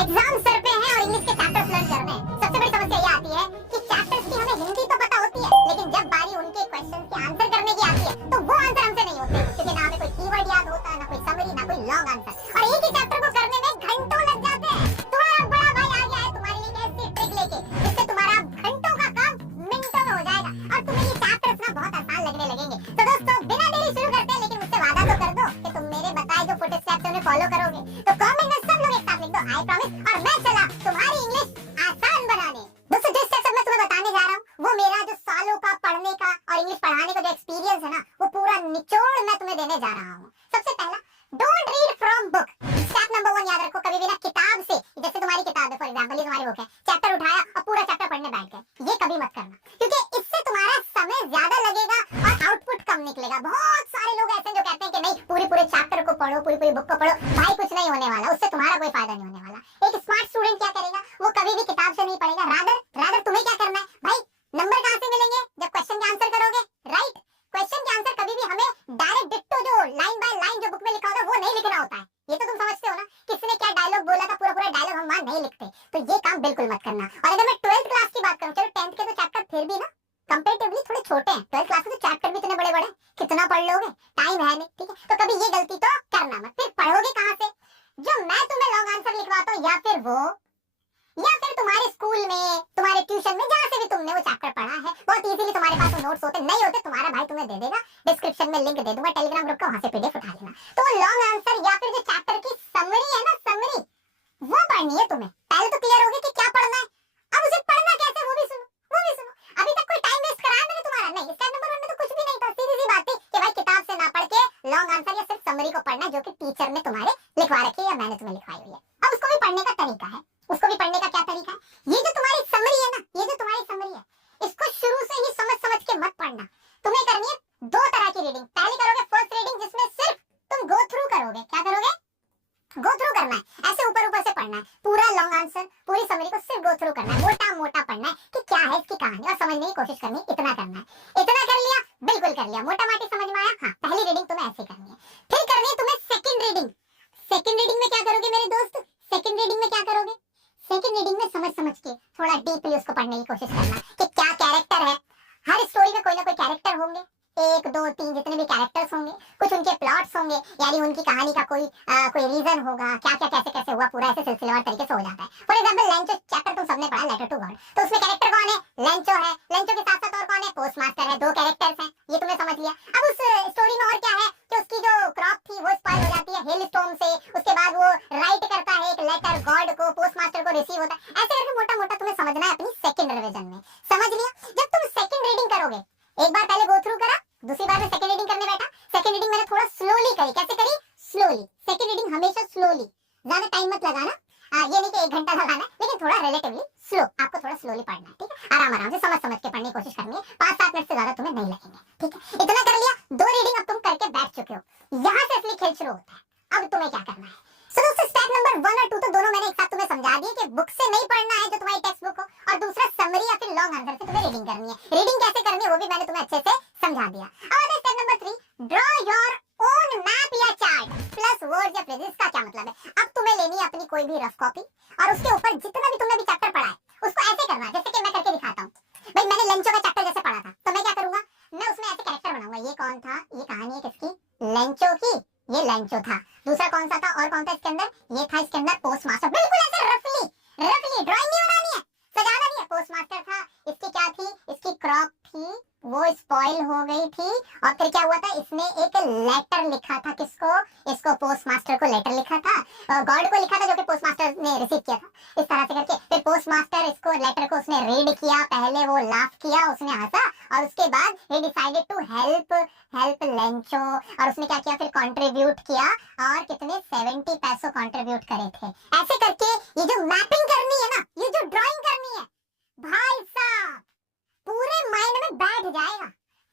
Exam sir पे है और इंग्लिश के चैप्टर्स लर्न करने हैं। सबसे बड़ी समस्या ये आती है कि चैप्टर्स की हमें हिंदी तो पता होती है, लेकिन जब बारी उनके क्वेश्चंस के आंसर करने की आती है तो वो आंसर हमसे नहीं होते, क्योंकि ना हमें कोई कीवर्ड याद होता है, ना कोई समरी, ना कोई लॉन्ग आंसर, और एक ही चैप्टर को करने में घंटों लग जाते हैं। तुम्हारा बड़ा भाई आ गया है तुम्हारे लिए ऐसी ट्रिक लेके, जिससे तुम्हारा घंटों का काम मिनटों में हो जाएगा और तुम्हें ये चैप्टर्स ना बहुत आसान लगने लगेंगे। तो दोस्तों बिना देरी शुरू करते हैं, लेकिन मुझसे वादा तो कर दो कि तुम मेरे बताए जो फुट स्टेप्स उन्हें फॉलो करोगे। तो कमेंट में सब लोग एक साथ लिख दो आई प्रॉमिस, और मैं चला तुम्हारी इंग्लिश आसान बनाने। दोस्तों जिस स्टेप मैं तुम्हें बताने जा रहा हूँ वो मेरा जो सालों का पढ़ने का और इंग्लिश पढ़ाने का जो एक्सपीरियंस है ना, वो पूरा निचोड़ मैं तुम्हें देने जा रहा हूँ। सबसे पहला, don't read from book. Step number 1 याद रखो, कभी भी ना किताब से, जैसे तुम्हारी किताब है फॉर एग्जांपल ये तुम्हारी बुक है, चैप्टर उठाया और पूरा चैप्टर पढ़ने बैठ गए, ये कभी मत करना, क्योंकि इससे तुम्हारा समय ज्यादा लगेगा और आउटपुट कम निकलेगा। बहुत सारे लोग ऐसे जो कहते हैं कि नहीं पूरे चैप्टर को पढ़ो, पूरी बुक को पढ़ो, भाई कुछ नहीं होने वाला, उससे तुम्हारा कोई फायदा नहीं होने वाला। एक स्मार्ट स्टूडेंट क्या करेगा, वो कभी भी किताब से नहीं पढ़ेगा, रादर तुम्हें क्या करना है भाई, नंबर कहां से मिलेंगे, जब क्वेश्चन का आंसर करोगे, राइट। क्वेश्चन के आंसर कभी भी हमें डायरेक्ट डिट्टो जो लाइन बाय लाइन जो बुक में लिखा होता है वो नहीं लिखना होता है, ये तो तुम समझते हो ना। किसने क्या डायलॉग बोला था पूरा डायलॉग हम वहां नहीं लिखते, तो ये काम बिल्कुल मत करना। और अगर मैं 12th क्लास की बात करूं, चलो 10th के तो चैप्टर फिर भी ना कंपैरेटिवली थोड़े छोटे हैं, 12th क्लास के तो चैप्टर भी इतने बड़े कितना पढ़ लोगे, टाइम है नहीं, ठीक है। तो कभी ये गलती तो करना मत। फिर पढ़ोगे कहां से, जो मैं तुम्हें लॉन्ग आंसर लिखवाता हूं, या फिर तुम्हारे स्कूल में, तुम्हारे ट्यूशन में, जहां से भी तुमने वो चैप्टर पढ़ा है, बहुत इजीली तुम्हारे पास वो नोट्स होते, नहीं होते तुम्हारा भाई तुम्हें दे देगा, डिस्क्रिप्शन में लिंक दे दूंगा टेलीग्राम ग्रुप का, वहां से पीडीएफ उठा लेना। तो लॉन्ग आंसर या फिर जो चैप्टर की समरी है ना, समरी वो पढ़नी है तुम्हें। पहले तो क्लियर हो गया कि क्या पढ़ना है, अब उसे पढ़ना कैसे वो भी सुनो। अभी तक कोई टाइम वेस्ट कराया मैंने तुम्हारा नहीं, स्टेप नंबर 1 में तो कुछ भी नहीं था, सीधी सी बात थी कि भाई किताब से ना पढ़ के लॉन्ग आंसर या सिर्फ समरी को पढ़ना, जो कि टीचर ने तुम्हारे लिखवा रखी है या मैंने तुम्हें लिखवाई हुई है। अब उसको भी पढ़ने का तरीका है, उसको भी पढ़ने का क्या तरीका है, ये जो तुम्हारी समरी है ना, ये जो तुम्हारी समरी है, इसको शुरू से ही समझ के मत पढ़ना। तुम्हें करनी है 2 तरह की रीडिंग। पहली करोगे फर्स्ट रीडिंग, जिसमें सिर्फ तुम गो थ्रू करोगे। क्या करोगे, गो थ्रू करना है, ऐसे ऊपर से पढ़ना है, पूरा लॉन्ग आंसर पूरी समरी को सिर्फ गो थ्रू करना है, मोटा पढ़ना है कि क्या है इसकी कहानी, और समझने की कोशिश करनी, इतना करना है। इतना कर लिया, बिल्कुल कर लिया, मोटा माटी समझ में आया। हाँ, पहली रीडिंग तुम्हें ऐसे करनी है। फिर करनी है तुम्हें सेकंड रीडिंग। सेकंड रीडिंग में क्या करोगे मेरे दोस्त, सेकंड रीडिंग में क्या करोगे, सेकंड रीडिंग में समझ के थोड़ा डीपली उसको पढ़ने की कोशिश करना कि क्या कैरेक्टर है। हर स्टोरी में कोई ना कोई कैरेक्टर होंगे, 1 2 3 जितने भी कैरेक्टर्स होंगे, कुछ उनके प्लॉट्स होंगे, यानी उनकी कहानी का कोई रीजन होगा, क्या कैसे हुआ, पूरा ऐसे सिलसिलेवार तरीके से हो जाता है। फॉर एग्जांपल लेंचो चैप्टर तुम सबने पढ़ा, लेटर टू गॉड, तो उसमें कैरेक्टर कौन है, लेंचो है, लेंचो के साथ और कौन है, पोस्ट मास्टर है, 2 कैरेक्टर्स हैं, ये तुमने समझ लिया। अब उस स्टोरी में और क्या है कि उसकी जो क्रॉप थी वो स्पॉइल हो जाती है हेल स्टॉर्म से, उसके बाद वो राइट करता है एक लेटर गॉड को, पोस्ट मास्टर को रिसीव होता है, ऐसे करके मोटा तुम्हें समझना है अपनी सेकंड रिवीजन में। समझ लिया। जब तुम सेकंड रीडिंग करोगे, एक बार पहले गो थ्रू करा, दूसरी बार में सेकंड रीडिंग करने बैठा, सेकंड रीडिंग मैंने थोड़ा स्लोली करी। कैसे करी, स्लोली। सेकंड रीडिंग हमेशा स्लोली, ज्यादा टाइम मत लगाना, ये नहीं कि 1 घंटा लगाना है, लेकिन थोड़ा रिलेटिवली स्लो, आपको थोड़ा स्लोली पढ़ना है, ठीक है। आराम से समझ के पढ़ने की कोशिश करनी है, 5-7 मिनट से ज्यादा तुम्हें नहीं लगेंगे, ठीक है। इतना कर लिया, 2 रीडिंग अब तुम करके बैठ चुके हो, यहाँ से असली खेल शुरू होता है। अब तुम्हें क्या करना है, सो दोस्तों स्टेप नंबर 1 और 2 तो दोनों मैंने एक साथ तुम्हें समझा दिए कि बुक से नहीं पढ़ना है जो तुम्हारी टेक्स्ट बुक हो, और दूसरा समरी या फिर लॉन्ग आंसर से तुम्हें रीडिंग करनी है। रीडिंग कैसे करनी है वो भी मैंने तुम्हें अच्छे से समझा दिया। अब step number 3, draw your own map या चार्ट प्लस वर्ड्स या फ्रेजेस। का क्या मतलब है, अब तुम्हें लेनी है अपनी कोई भी रफ कॉपी, और उसके ऊपर जितना भी तुमने भी चैप्टर पढ़ा है उसको ऐसे करना है, जैसे कि मैं करके दिखाता हूँ। भाई मैंने लेंचो का चैप्टर जैसे पढ़ा था, तो मैं क्या करूंगा, मैं उसमें ऐसे कैरेक्टर बनाऊंगा, ये कौन था, ये कहानी है किसकी, लेंचो की, ये लेंचो था। दूसरा कौन सा था, और कौन था इसके अंदर, ये था इसके अंदर पोस्ट मास्टर। बिल्कुल ऐसे रफली ड्राइंग नहीं बनानी है, सजाना नहीं है। पोस्ट मास्टर था, इसकी क्या थी, इसकी क्रॉप थी, वो स्पॉइल हो गई थी, और फिर क्या हुआ था, इसने एक लेटर लिखा था, किसको, इसको पोस्ट मास्टर को लेटर लिखा था, गॉड को लिखा था, जो कि पोस्ट मास्टर ने रिसीव किया था, इस तरह से करके। फिर पोस्ट मास्टर इसको लेटर को उसने रीड किया, पहले वो लाफ किया, उसने हंसा, और उसके बाद ही डिसाइडेड टू हेल्प लेंचो, और उसने क्या किया, फिर कंट्रीब्यूट किया, और कितने 70 पैसों कंट्रीब्यूट करे थे। ऐसे करके ये जो मैपिंग करनी है ना, ये जो ड्राइंग करनी है, भाई साहब पूरे माइंड में बैठ जाएगा,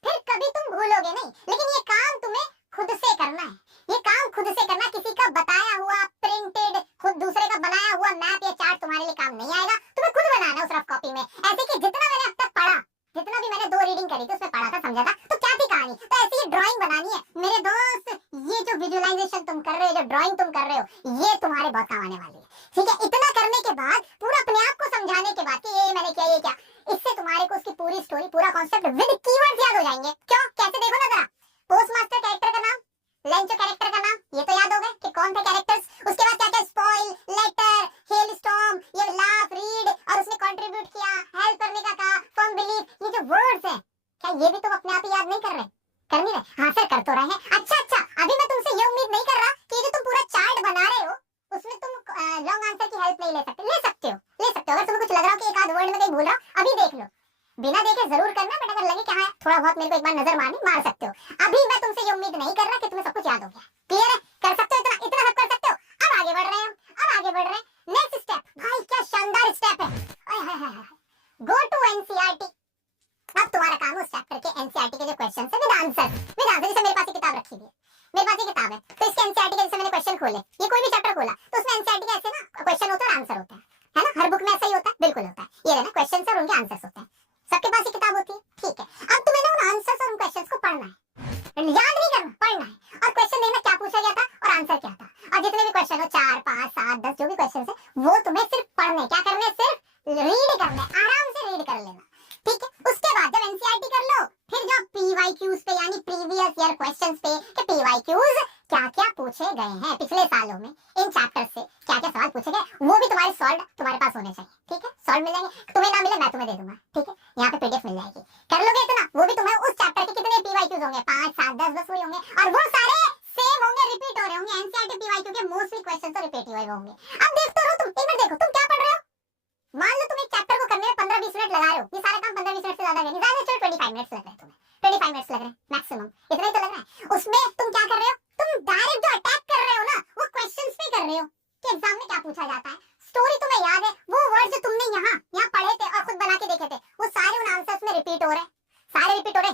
फिर कभी तुम भूलोगे नहीं। लेकिन ये काम तुम्हें खुद से करना है, ये काम खुद से करना, किसी का बताया हुआ प्रिंटेड, खुद दूसरे का बनाया हुआ मैप या चार्ट तुम्हारे लिए काम नहीं आएगा, तुम्हें खुद बनाना है उस रफ कॉपी में। ऐसे कि जितना मैंने अब तक पढ़ा, जितना भी मैंने 2 रीडिंग करी थी उसमें पढ़ा था, समझा था, तो क्या थी कहानी, तो ऐसी ये ड्राइंग बनानी है मेरे दोस्त। ये जो विजुअलाइजेशन तुम कर रहे हो, जो ड्राइंग तुम कर रहे हो, ये तुम्हारे बहुत काम आने वाली है। ठीक है, इतना करने के बाद, पूरा अपने आप को समझाने के बाद कि ये मैंने किया, ये क्या, इससे तुम्हारे को उसकी पूरी स्टोरी, पूरा कॉन्सेप्ट विद कीवर्ड्स याद हो जाएंगे। क्यों, कैसे, देखो ना जरा, पोस्टमास्टर कैरेक्टर का नाम, लेंचो कैरेक्टर का नाम, ये तो याद हो गए कि कौन थे कैरेक्टर्स। उसके बाद क्या क्या, स्पॉइल, लेटर, हेलस्टॉर्म, ये लाफ, रीड, और उसने कंट्रीब्यूट किया, हेल्प करने का कहा, फर्म बिलीव, ये जो वर्ड्स हैं, क्या ये भी तुम अपने आप ही याद नहीं कर रहे, कर नहीं रहे? हाँ सर, कर तो रहे हैं। अच्छा, अभी मैं तुमसे ये उम्मीद नहीं कर रहा कि जो तुम पूरा चार्ट बना रहे हो उसमें तुम लॉन्ग आंसर की हेल्प नहीं ले सकते। ले सकते हो। अगर तुम्हें कुछ लग रहा हो कि एक आध वर्ड में कहीं भूल रहा हो, अभी देख लो, बिना देखे जरूर करना, बट अगर लगे कि हाँ थोड़ा बहुत मेरे को एक बार नजर मार सकते हो। अभी मैं तुमसे ये उम्मीद नहीं कर रहा कि तुम्हें सब कुछ याद हो गया। क्लियर है? कर सकते हो, इतना सब कर सकते हो। अब आगे बढ़ रहे हैं। नेक्स्ट स्टेप, भाई क्या शानदार स्टेप है। Go to NCERT. अब तुम्हारा काम है उस चैप्टर के एनसीईआरटी के जो क्वेश्चंस है विद आंसर, जैसे मेरे पास ये किताब रखी हुई है, मेरे पास ये किताब है, तो इसके एनसीईआरटी के जैसे मैंने क्वेश्चन खोले, ये कोई भी चैप्टर खोला तो उसमें एनसीईआरटी का ऐसे ना क्वेश्चन होता है और आंसर होता है ना? हर बुक में ऐसा ही होता है, बिल्कुल होता है। ये ना क्वेश्चंस और उनके आंसर्स होते हैं, सबके पास ये किताब होती है। ठीक है, अब तुम्हें ना उन आंसर्स और उन क्वेश्चंस को पढ़ना है, याद नहीं करना, पढ़ना है। और क्वेश्चन देखना क्या पूछा गया था और आंसर क्या था, और जितने भी क्वेश्चन हो, 4, 5, 7, 10 जो भी क्वेश्चन है, वो तुम्हें सिर्फ पढ़ने, क्या करने, सिर्फ रीड करने, आराम से रीड कर लेना। ठीक है, उसके बाद जब एनसीईआरटी कर लो, फिर जो पीवाईक्यूज पे, यानी प्रीवियस ईयर क्वेश्चंस पे, कि पीवाईक्यूज क्या-क्या पूछे गए हैं पिछले सालों में, इन चैप्टर्स से क्या-क्या सवाल पूछे गए, वो भी तुम्हारे सॉल्व तुम्हारे पास होने चाहिए। ठीक है, सॉल्व मिल जाएंगे, तुम्हें ना मिले मैं तुम्हें दे दूंगा। ठीक है, यहाँ पे पीडीएफ मिल जाएगी, कर लोगे इतना, वो भी तुम्हें उस चैप्टर के कितने पीवाईक्यूज होंगे, 5, 7, 10 बस वही होंगे, और वो सारे सेम होंगे, रिपीट हो रहे होंगे। एनसीईआरटी पीवाईक्यू के मोस्टली क्वेश्चंस तो रिपीट हुए होंगे। अब देखते रहो तुम, एक बार देखो तुम क्या पढ़ रहे हो। मान लो तुम एक चैप्टर को करने में 15-20 मिनट लगा रहे हो, ये सारा काम 15-20 मिनट से ज्यादा नहीं, ज्यादा से 25 मिनट्स लग रहे हैं तुम्हें, 25 मिनट्स लग रहे हैं मैक्सिमम, इतना ही तो लग रहा है। उसमें तुम क्या कर रहे हो, तुम डायरेक्ट जो अटैक कर रहे हो ना, वो क्वेश्चंस पे कर रहे हो कि एग्जाम में क्या पूछा जाता है। स्टोरी तुम्हें याद है, वो वर्ड जो तुमने यहाँ पढ़े थे और खुद बना के देखे थे, वो सारे उन आंसर्स में रिपीट हो रहे हैं,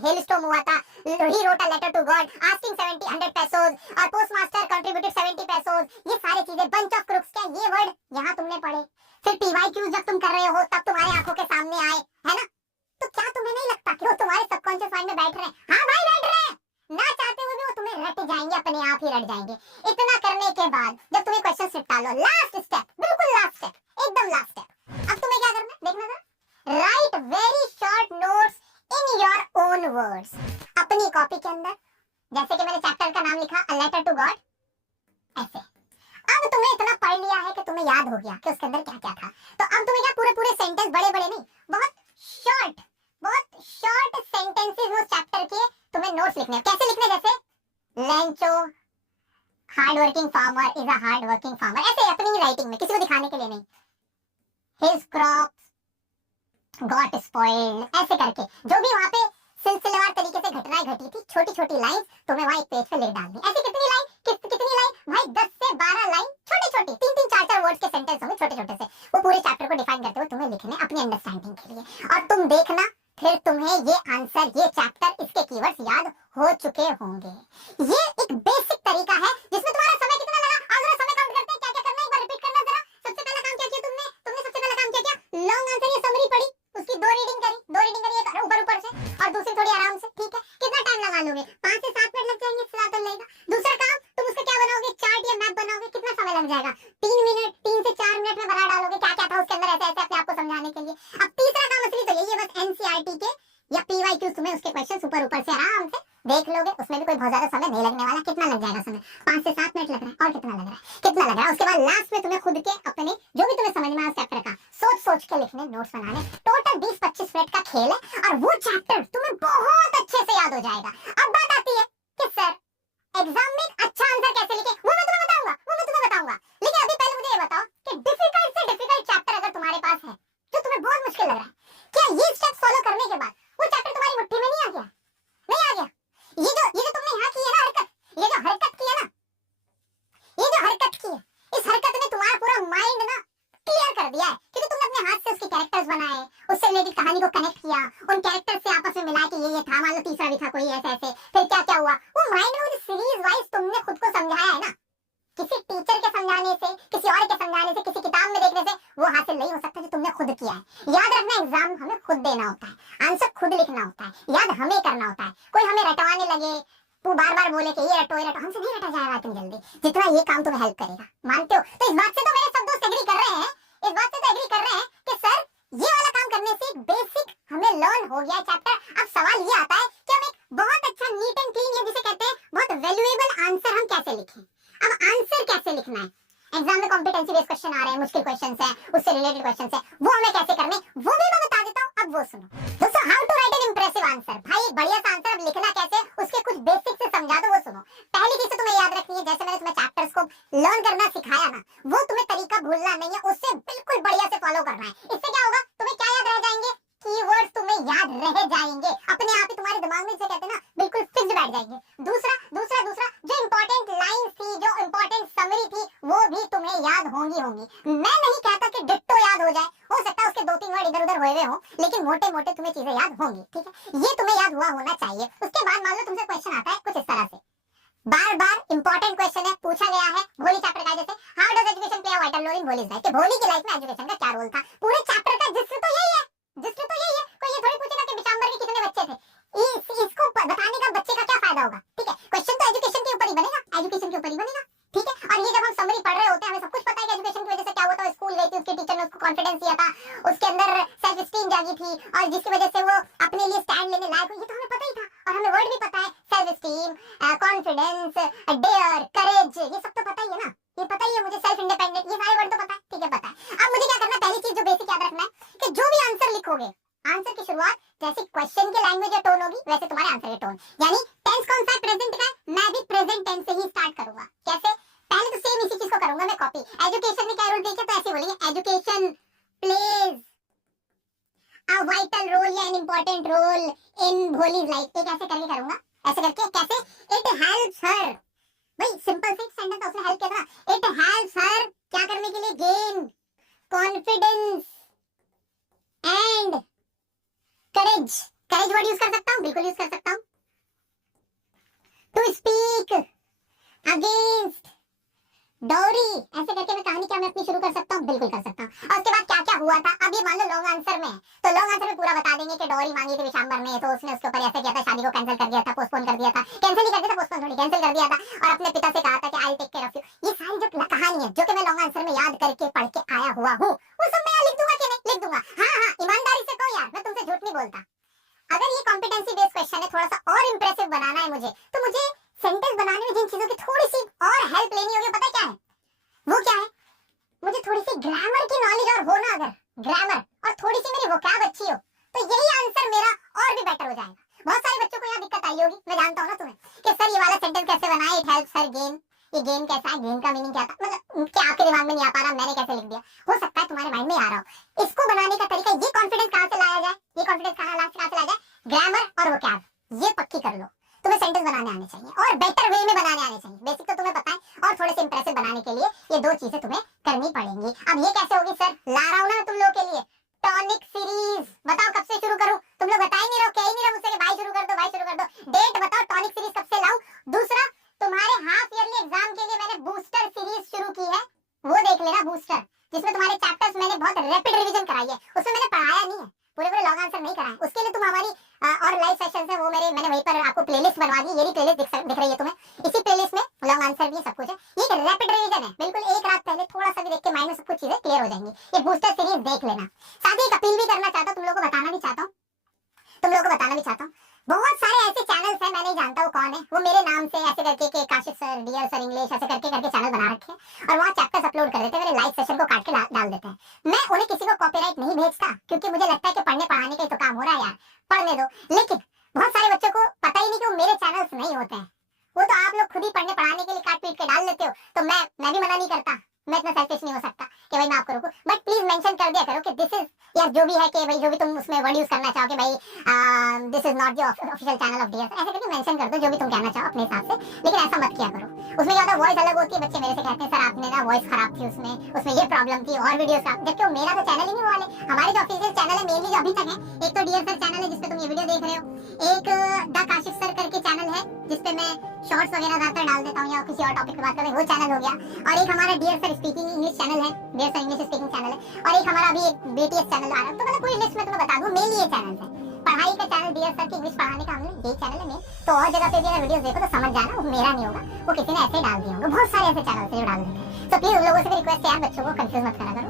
हेलस्टॉर्म हुआ था, he wrote a letter to God asking 100 pesos, और पोस्टमास्टर कंट्रीब्यूटेड 70 पेसोस, ये सारी चीजें, बंच ऑफ क्रुक्स, क्या ये वर्ड यहाँ तुमने पढ़े। फिर पीवाईक्यूज जब तुम कर रहे हो तब तुम्हारी आंखों के सामने आए, है ना? तो क्या तुम्हें नहीं लगता कि वो तुम्हारे सबकॉन्शियस माइंड में बैठ रहे हैं? हाँ भाई बैठ रहे हैं, ना चाहते हुए भी वो तुम्हें रट जाएंगे, अपने आप ही रट जाएंगे। इतना करने के बाद जब तुम्हें क्वेश्चन निपटा लो, लास्ट स्टेप, बिल्कुल लास्ट स्टेप, एकदम लास्ट स्टेप, अब तुम्हें क्या करना है, देखना जरा, right very short notes in your own words, अपनी कॉपी के अंदर, जैसे कि मैंने चैप्टर का नाम लिखा अ लेटर टू गॉड, ऐसे। अब तुमने इतना पढ़ लिया है कि तुम्हें याद हो गया कि उसके अंदर क्या क्या था, तो अब तुम्हें क्या पूरे सेंटेंस, बड़े नहीं, बहुत शॉर्ट सेंटेंसेस उस चैप्टर के तुम्हें नोट्स लिखने हैं। कैसे लिखने, जैसे Lencho hard working farmer is a hard working farmer, ऐसे अपनी ही राइटिंग में, किसी को दिखाने के लिए नहीं। हिज क्रॉप्स गॉट स्पॉइल्ड, ऐसे करके जो भी वहां पे सिलसिलेवार तरीके से घटनाएं घटी थी, छोटी लाइन तुम्हें वहां एक पेज पे लिख डालनी। ऐसे कितनी लाइन, कितनी लाइन भाई, 10 से 12 लाइन, छोटी 3-3, 4-4 वर्ड्स के सेंटेंस होंगे, छोटे से, वो पूरे चैप्टर को डिफाइन करते हुए तुम्हें लिखने अपनी अंडरस्टैंडिंग के लिए। और तुम देखना, फिर तुम्हें ये आंसर, ये चैप्टर, इसके कीवर्ड्स याद हो चुके होंगे। ये एक बेसिक तरीका है जिसमें तुम्हारा समय कितना लगा, और जरा समय काउंट करते हैं, क्या क्या करना है, एक बार रिपीट करना जरा। सबसे पहला काम क्या किया तुमने सबसे पहला काम क्या किया, लॉन्ग आंसर ये समरी पढ़ी, उसकी दो रीडिंग करी, एक ऊपर से और दूसरी थोड़ी आराम से। ठीक है, कितना टाइम लगा लोगे, 5 से 7 मिनट लग जाएंगे, इससे ज्यादा लगेगा। दूसरा काम, तुम उसका क्या बनाओगे, चार्ट या मैप बनाओगे, कितना समय लग जाएगा, 3 से 4 मिनट में बना डालोगे क्या क्या था उसके अंदर, ऐसे अपने आप को समझाने के लिए। अब तीसरा काम असली तो यही है, बस एनसीईआरटी के या पीवाईक्यूज तुम्हें उसके क्वेश्चन ऊपर से आराम से देख लोगे, उसमें भी कोई बहुत ज्यादा समय नहीं लगने वाला। कितना लग जाएगा समय, 5 से 7 मिनट लग रहा है, और कितना लग रहा है। उसके बाद लास्ट में तुम्हें खुद के अपने जो भी तुम्हें समझ में आया चैप्टर का सोच के लिखने, नोट्स बनाने। टोटल 20-25 मिनट का खेल है और वो चैप्टर तुम्हें बहुत अच्छे से याद हो जाएगा। अब बात आती है कि सर एग्जाम में अच्छा आंसर कैसे लिखे, वो मैं तुम्हें बताऊंगा, लेकिन अभी पहले मुझे ये बताओ कि डिफिकल्ट से डिफिकल्ट चैप्टर अगर तुम्हारे पास है जो तुम्हें बहुत मुश्किल लग रहा है, क्या ये स्टेप फॉलो करने के बाद वो चैप्टर तुम्हारी मुट्ठी में नहीं आ गया? नहीं आ गया? ये जो तुमने यहाँ की है ना हरकत, ये जो हरकत की है ना, इस हरकत ने तुम्हारा पूरा माइंड ना क्लियर कर दिया है, क्योंकि तुमने अपने हाथ से उसके कैरेक्टर्स बनाए, उससे रिलेटेड कहानी को कनेक्ट किया, उन कैरेक्टर्स से आपस में मिला कि ये था, मान लो तीसरा भी था कोई ऐसे, फिर क्या हुआ, वो माइंड में सीरीज वाइज तुमने खुद को समझाया है ना। किसी टीचर के समझाने से, किसी और के समझाने से, किसी किताब में देखने से वो हासिल नहीं हो सकता जो तुमने खुद किया है। याद रखना, एग्जाम हमें खुद देना होता है, आंसर खुद लिखना होता है, याद हमें करना होता है। कोई हमें रटवाने लगे, तू बार बार बोले कि ये रटो, हमसे नहीं रटा जाएगा इतनी जल्दी जितना ये काम तुम्हें हेल्प करेगा। मानते हो? तो इस बात से तो मेरे सब दोस्त एग्री कर रहे हैं, इस बात से तो एग्री कर रहे हैं कि सर ये वाला काम करने से एक बेसिक हमें लर्न हो गया चैप्टर। अब सवाल ये आता है कि हम एक बहुत अच्छा नीट एंड क्लीन, ये जिसे कहते हैं बहुत वैल्यूएबल आंसर हम कैसे लिखें। अब आंसर कैसे लिखना है, एग्जाम में कॉम्पिटेंसी बेस्ड क्वेश्चन आ रहे हैं, मुश्किल क्वेश्चंस हैं, उससे रिलेटेड क्वेश्चंस हैं, वो हमें कैसे करने वो भी मैं बता देता हूँ। अब वो सुनो दोस्तों, how to write an impressive answer. भाई एक बढ़िया सा आंसर अब लिखना कैसे, उसके कुछ बेसिक्स से समझा दो, वो सुनो। पहली चीज तो तुम्हें याद रखनी है, जैसे मैंने तुम्हें चैप्टर्स को लर्न करना सिखाया ना, वो तुम्हें तरीका भूलना नहीं है, उससे बिल्कुल बढ़िया से फॉलो करना है। इससे क्या होगा, तुम्हें क्या याद रह जाएंगे, कीवर्ड्स तुम्हें याद रह जाएंगे, अपने आप ही तुम्हारे दिमाग में, जिसे कहते हैं ना, बिल्कुल फिक्स बैठ जाएंगे। दूसरा दूसरा दूसरा जो इंपॉर्टेंट लाइंस थी, जो इंपॉर्टेंट समरी थी, वो भी तुम्हें याद होंगी। मैं नहीं कहता कि डिट्टो याद हो जाए, हो सकता है उसके 2-3 वर्ड इधर उधर हुए हो, लेकिन मोटे मोटे तुम्हें चीजें याद होंगी, ठीक है? ये तुम्हें याद हुआ होना चाहिए। उसके बाद मान लो तुमसे क्वेश्चन आता है कुछ इस तरह से, बार बार इंपॉर्टेंट क्वेश्चन है, पूछा गया है भोली चैप्टर का, जैसे how does education play a vital role in Bholi's life, कि भोली की लाइफ में एजुकेशन का क्या रोल था। पूरे चैप्टर का जिक्र तो यही है, जिक्र तो यही है। कोई ये थोड़ी पूछेगा कि बिचाम्बर के कितने बच्चे थे, इसको बताने का बच्चे का क्या फायदा होगा, ठीक है? क्वेश्चन तो एजुकेशन के ऊपर ही बनेगा, एजुकेशन के ऊपर ही बनेगा, ठीक है? और ये जब हम समरी पढ़ रहे होते हैं, हमें सब कुछ पता है कि एजुकेशन की वजह से क्या हुआ था, स्कूल गई थी, उसके टीचर ने उसको कॉन्फिडेंस दिया था, उसके अंदर सेल्फ एस्टीम जागी थी, और जिसकी वजह से वो अपने लिए स्टैंड लेने लायक हुई, ये तो हमें पता ही था। और हमें वर्ड भी पता है, सेल्फ एस्टीम, कॉन्फिडेंस, डेयर, करेज, ये सब तो पता ही है ना, ये पता ही है मुझे, सेल्फ इंडिपेंडेंट, ये सारे वर्ड तो पता है, ठीक है? पता है। अब मुझे क्या करना है, पहली चीज जो बेसिक याद रखना है कि जो भी आंसर लिखोगे, आंसर की शुरुआत जैसे क्वेश्चन की लैंग्वेज या टोन होगी, वैसे तुम्हारे आंसर की टोन, यानी टेंस कौन सा है, प्रेजेंट का है, मैं भी प्रेजेंट टेंस से ही स्टार्ट करूंगा। कैसे? पहले तो सेम इसी चीज को करूंगा मैं कॉपी। एजुकेशन में क्या रोल देखिए, तो ऐसे बोलेंगे, education plays a vital role या an important role in Bholi's life. एक ऐसे करके करूंगा, ऐसे करके। कैसे? इट हेल्प्स हर, भाई सिंपल से सेंटेंस था, उसने हेल्प किया था। इट हेल्प्स हर क्या करने के लिए, gain confidence and courage. Courage word use कर सकता हूँ, बिल्कुल यूज कर सकता हूँ। टू स्पीक अगेंस्ट डोरी, ऐसे करके मैं कहानी क्या मैं अपनी शुरू कर सकता हूँ, बिल्कुल कर सकता हूँ। और उसके बाद क्या क्या हुआ था, अब ये मान लो लॉन्ग आंसर में, तो लॉन्ग आंसर में पूरा बता देंगे कि डोरी मांगी थी विशांबर ने, तो उसने उसके ऊपर ऐसे किया था, शादी को कैंसिल कर दिया था, पोस्टपोन कर दिया था, कैंसिल ही कर दिया था, पोस्टपोन थोड़ी, कैंसिल कर दिया था, और अपने पिता से कहा था कि I take care of you. ये सारी जो कहानी है, जो कि मैं लॉन्ग आंसर में याद करके पढ़ के आया हुआ हूँ, वो सब मैं लिख दूंगा कि नहीं, लिख दूंगा। हाँ, ईमानदारी से कहूँ यार, मैं तुमसे झूठ नहीं बोलता। अगर ये कॉम्पिटेंसी बेस्ड क्वेश्चन है, थोड़ा सा और इंप्रेसिव बनाना है मुझे, तो मुझे सेंटेंस बनाने में जिन चीजों की थोड़ी सी और हेल्प लेनी होगी, पता क्या है वो? क्या है? मुझे थोड़ी सी ग्रामर की नॉलेज और हो ना, अगर ग्रामर और थोड़ी सी मेरी वोकैब अच्छी हो, तो यही आंसर मेरा और भी बेटर हो जाएगा। बहुत सारे बच्चों को यहाँ दिक्कत आई होगी, मैं जानता हूँ ना तुम्हें, कि सर ये वाला सेंटेंस कैसे बनाए, इट हेल्प्स हर गेन, ये गेन कैसा है, गेन का मीनिंग क्या था, मतलब क्या आपके दिमाग में नहीं आ पा रहा, मैंने कैसे लिख दिया। हो सकता है तुम्हारे माइंड में आ रहा हो। इसको बनाने का तरीका, ये कॉन्फिडेंस कहाँ से लाया जाए, ये कॉन्फिडेंस कहाँ से लाया जाए, ग्रामर और वोकैब, ये पक्की कर लो। तुम्हें सेंटेंस बनाने आने चाहिए, और बेटर वे में बनाने आने चाहिए। बेसिक तो तुम्हें पता है, और थोड़े से इंप्रेसिव बनाने के लिए ये दो चीजें तुम्हें करनी पड़ेंगी। अब ये कैसे होगी सर? ला रहा हूं ना तुम लोगों के लिए टॉनिक सीरीज। बताओ कब से शुरू करूं? तुम लोग बता ही नहीं रहो, कह ही नहीं रहो मुझसे कि भाई शुरू कर दो, भाई शुरू कर दो। डेट बताओ, टॉनिक सीरीज कब से लाऊं? दूसरा, तुम्हारे हाफ ईयरली एग्जाम के लिए मैंने बूस्टर सीरीज शुरू की है, वो देख लेना, बूस्टर, जिसमें तुम्हारे चैप्टर्स मैंने बहुत रैपिड रिवीजन कराई है। उसमें मैंने पढ़ाया नहीं है, पूरे लॉन्ग आंसर नहीं कराए। उसके लिए तुम हमारी और लाइव सेशंस है, वो मैंने वहीं पर आपको प्लेलिस्ट बनवा दी। ये प्लेलिस्ट दिख रही है तुम्हें, इसी प्लेलिस्ट में लॉन्ग आंसर भी सब कुछ है। ये एक रैपिड रिवीजन है, बिल्कुल एक रात पहले थोड़ा सा भी देख के माइंड में सब कुछ चीजें क्लियर हो जाएंगी। ये बूस्टर सीरीज देख लेना। साथ ही एक अपील भी करना चाहता हूँ, तुम लोगों को बताना भी चाहता हूँ, बहुत सारे ऐसे चैनल्स हैं, मैं नहीं जानता वो कौन है, वो मेरे नाम से ऐसे करके के Kashif sir, dear sir English, ऐसे करके चैनल बना रखे हैं, और वहाँ चैप्टर्स अपलोड कर देते हैं, मेरे लाइव सेशन को काट के डाल देते हैं। मैं उन्हें किसी को कॉपीराइट नहीं भेजता, क्योंकि मुझे लगता है कि पढ़ने पढ़ाने का ही तो काम हो रहा है यार, पढ़ने दो। लेकिन बहुत सारे बच्चों को पता ही नहीं कि वो मेरे चैनल्स नहीं होते हैं, वो तो आप लोग खुद ही पढ़ने पढ़ाने के लिए काट पीट के डाल लेते हो। तो मैं भी मना नहीं करता, मैं इतना सेल्फिश नहीं हो सकता कि भाई मैं आपको रोकूं, बट प्लीज मेंशन कर दिया करो कि दिस इज, या जो भी है कि भाई जो भी तुम उसमें वर्ड यूज करना चाहो कि भाई this is not the official channel of dear, ऐसे करके मेंशन कर दो जो भी तुम कहना चाहो अपने हिसाब से, लेकिन ऐसा मत किया करो। उसमें क्या होता है, वॉइस अलग होती है, बच्चे मेरे से कहते हैं सर आपने ना वॉइस खराब थी उसमें ये प्रॉब्लम थी, और वीडियोस का, जबकि मेरा तो चैनल ही नहीं वाले। हमारे जो ऑफिशियल चैनल है मेनली जो अभी तक है, एक तो डियर सर चैनल है जिसपे तुम ये वीडियो देख रहे हो, एक द काशिफ सर करके चैनल है जिसपे मैं शॉर्ट्स वगैरह ज्यादातर डाल देता हूँ या किसी और टॉपिक पे बात करते हैं, वो चैनल हो गया। और एक हमारा dear sir speaking English channel है, dear sir English speaking channel है, और एक हमारा अभी एक बीटीएस चैनल आ रहा है। तो मतलब पूरी लिस्ट में तुम्हें बता दूं, मेनली ये चैनल है। पढ़ाई का चैनल डियर सर की इंग्लिश पढ़ाने का हमने यही चैनल है मेन, तो और जगह पे भी अगर वीडियोस देखो तो समझ जाना वो मेरा नहीं होगा, वो किसी ने ऐसे डाल दिया होगा, बहुत सारे ऐसे चैनल से जो डाल देते हैं। तो प्लीज उन लोगों से भी रिक्वेस्ट है यार, बच्चों को कंफ्यूज मत करा करो।